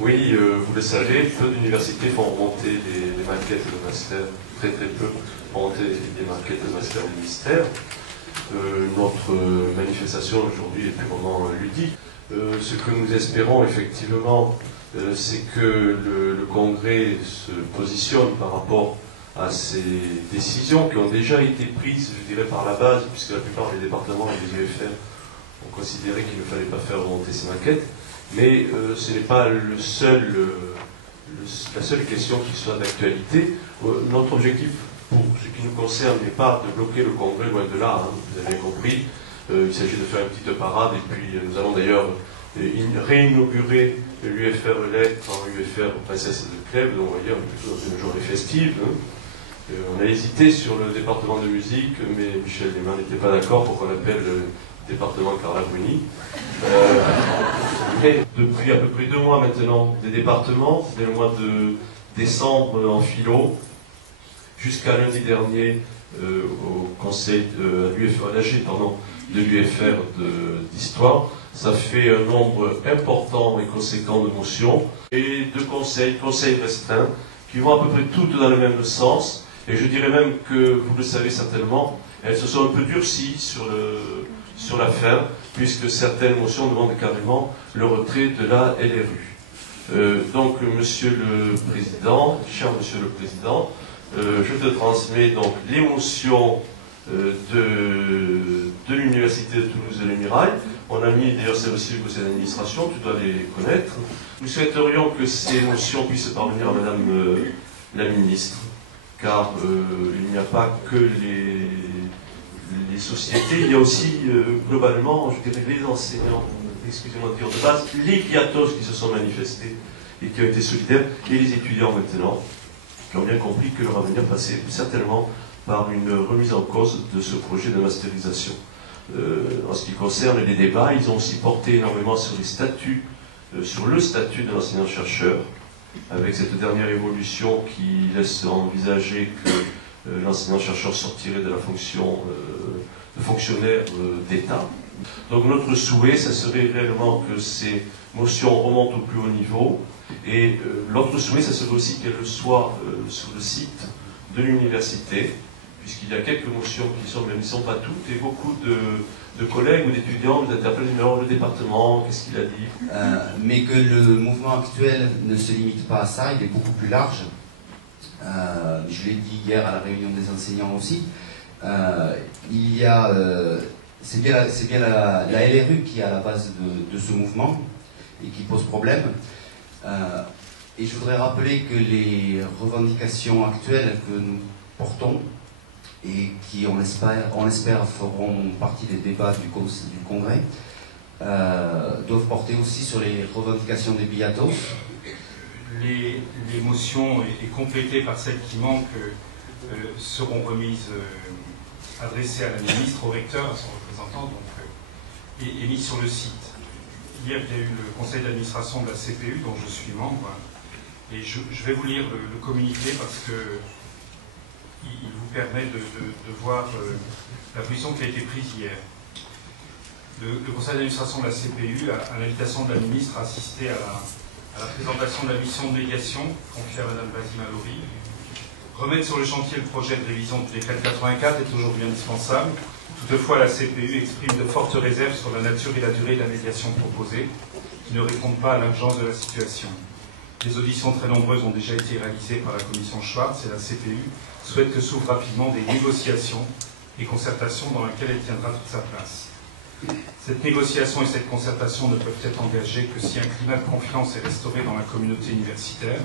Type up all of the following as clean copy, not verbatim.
Oui, vous le savez, peu d'universités font remonter les maquettes de master, très peu font remonter les maquettes de master du ministère. Notre manifestation aujourd'hui est purement ludique. Ce que nous espérons effectivement, c'est que le Congrès se positionne par rapport à ces décisions qui ont déjà été prises, je dirais, par la base, puisque la plupart des départements et des UFR ont considéré qu'il ne fallait pas faire remonter ces maquettes. Mais ce n'est pas la seule question qui soit d'actualité. Notre objectif, pour ce qui nous concerne, n'est pas de bloquer le Congrès, loin de là, hein, vous avez compris. Il s'agit de faire une petite parade, et puis nous allons d'ailleurs réinaugurer l'UFR Lettres en UFR Princesse de Clèves, donc on va dire plutôt dans une journée festive. Hein. On a hésité sur le département de musique, mais Michel Lehmann n'était pas d'accord pour qu'on appelle le département Carla Bruni. Mais depuis à peu près 2 mois maintenant, des départements, dès le mois de décembre en philo, jusqu'à lundi dernier au conseil de l'UFR d'histoire, ça fait un nombre important et conséquent de motions et de conseils restreints, qui vont à peu près toutes dans le même sens, et je dirais même que, vous le savez certainement, elles se sont un peu durcies sur la fin, puisque certaines motions demandent carrément le retrait de la LRU. Donc, Monsieur le Président, cher Monsieur le Président, je te transmets donc les motions de l'Université de Toulouse et le Mirail. On a mis d'ailleurs celle aussi du conseil d'administration, tu dois les connaître. Nous souhaiterions que ces motions puissent parvenir à Madame la Ministre, car il n'y a pas que les sociétés, il y a aussi globalement, je dirais, les enseignants, excusez-moi de dire de base, les piatos qui se sont manifestés et qui ont été solidaires, et les étudiants maintenant, qui ont bien compris que leur avenir passait certainement par une remise en cause de ce projet de masterisation. En ce qui concerne les débats, ils ont aussi porté énormément sur les statuts, sur le statut de l'enseignant-chercheur, avec cette dernière évolution qui laisse envisager que l'enseignant-chercheur sortirait de la fonction de fonctionnaire d'État. Donc notre souhait, ça serait réellement que ces motions remontent au plus haut niveau, et l'autre souhait, ça serait aussi qu'elles soient sur le site de l'université, puisqu'il y a quelques motions qui sont, mais elles ne sont pas toutes, et beaucoup de collègues ou d'étudiants nous interpellent, le département, qu'est-ce qu'il a dit mais que le mouvement actuel ne se limite pas à ça, il est beaucoup plus large. Je l'ai dit hier à la réunion des enseignants aussi. Il y a, c'est bien la LRU qui est à la base de ce mouvement et qui pose problème. Et je voudrais rappeler que les revendications actuelles que nous portons et qui, on l'espère, feront partie des débats du Congrès, doivent porter aussi sur les revendications des biatos. Les motions et complétées par celles qui manquent seront remises, adressées à la ministre, au recteur, à son représentant, donc, et mises sur le site. Hier, il y a eu le conseil d'administration de la CPU, dont je suis membre, et je vais vous lire le communiqué parce que il vous permet de voir la position qui a été prise hier. Le conseil d'administration de la CPU, à l'invitation de la ministre, a assisté à la présentation de la mission de médiation confiée à Mme Bazzi-Mallory. Remettre sur le chantier le projet de révision du décret de 84 est aujourd'hui indispensable. Toutefois, la CPU exprime de fortes réserves sur la nature et la durée de la médiation proposée, qui ne répondent pas à l'urgence de la situation. Des auditions très nombreuses ont déjà été réalisées par la commission Schwartz et la CPU souhaite que s'ouvrent rapidement des négociations et concertations dans lesquelles elle tiendra toute sa place. Cette négociation et cette concertation ne peuvent être engagées que si un climat de confiance est restauré dans la communauté universitaire.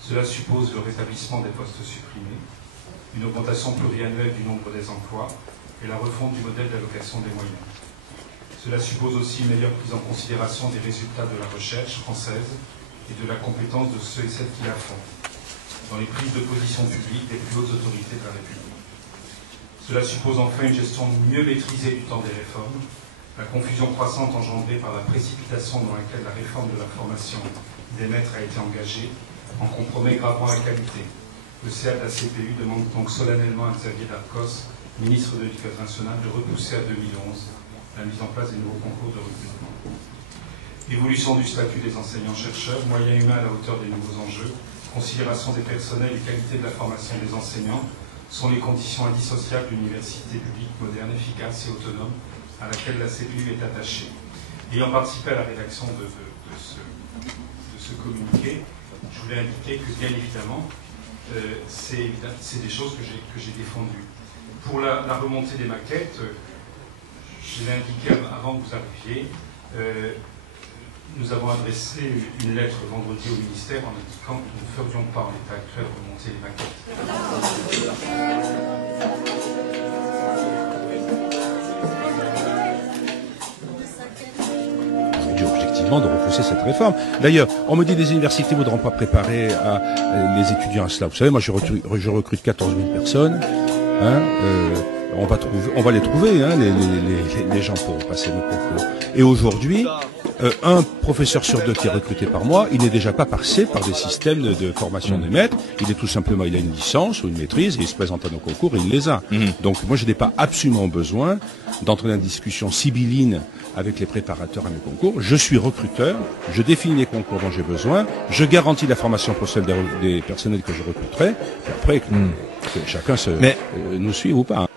Cela suppose le rétablissement des postes supprimés, une augmentation pluriannuelle du nombre des emplois et la refonte du modèle d'allocation des moyens. Cela suppose aussi une meilleure prise en considération des résultats de la recherche française et de la compétence de ceux et celles qui la font, dans les prises de position publiques des plus hautes autorités de la République. Cela suppose enfin une gestion mieux maîtrisée du temps des réformes, la confusion croissante engendrée par la précipitation dans laquelle la réforme de la formation des maîtres a été engagée, en compromet gravement la qualité. Le CA de la CPU demande donc solennellement à Xavier Darcos, ministre de l'Éducation nationale, de repousser à 2011 la mise en place des nouveaux concours de recrutement. Évolution du statut des enseignants-chercheurs, moyens humains à la hauteur des nouveaux enjeux, considération des personnels et qualité de la formation des enseignants sont les conditions indissociables d'une université publique moderne, efficace et autonome à laquelle la CPU est attachée. Ayant participé à la rédaction de ce communiqué, je voulais indiquer que, bien évidemment, c'est des choses que j'ai défendues. Pour la remontée des maquettes, je l'ai indiqué avant que vous arriviez, nous avons adressé une lettre vendredi au ministère en indiquant que nous ne ferions pas en l'état actuel remonter les maquettes. Objectivement de repousser cette réforme. D'ailleurs, on me dit les universités ne voudront pas préparer les étudiants à cela. Vous savez, moi je recrute 14 000 personnes. Hein, on va les trouver, hein, les gens pour passer nos concours. Et aujourd'hui, un professeur sur 2 qui est recruté par mois, il n'est déjà pas passé par des systèmes de formation des maîtres. Il est tout simplement, il a une licence ou une maîtrise et il se présente à nos concours et il les a. Donc moi, je n'ai pas absolument besoin d'entrer dans une discussion sibylline avec les préparateurs à mes concours. Je suis recruteur, je définis les concours dont j'ai besoin, je garantis la formation professionnelle des personnels que je recruterai. Et après, que chacun nous suive ou pas. Hein.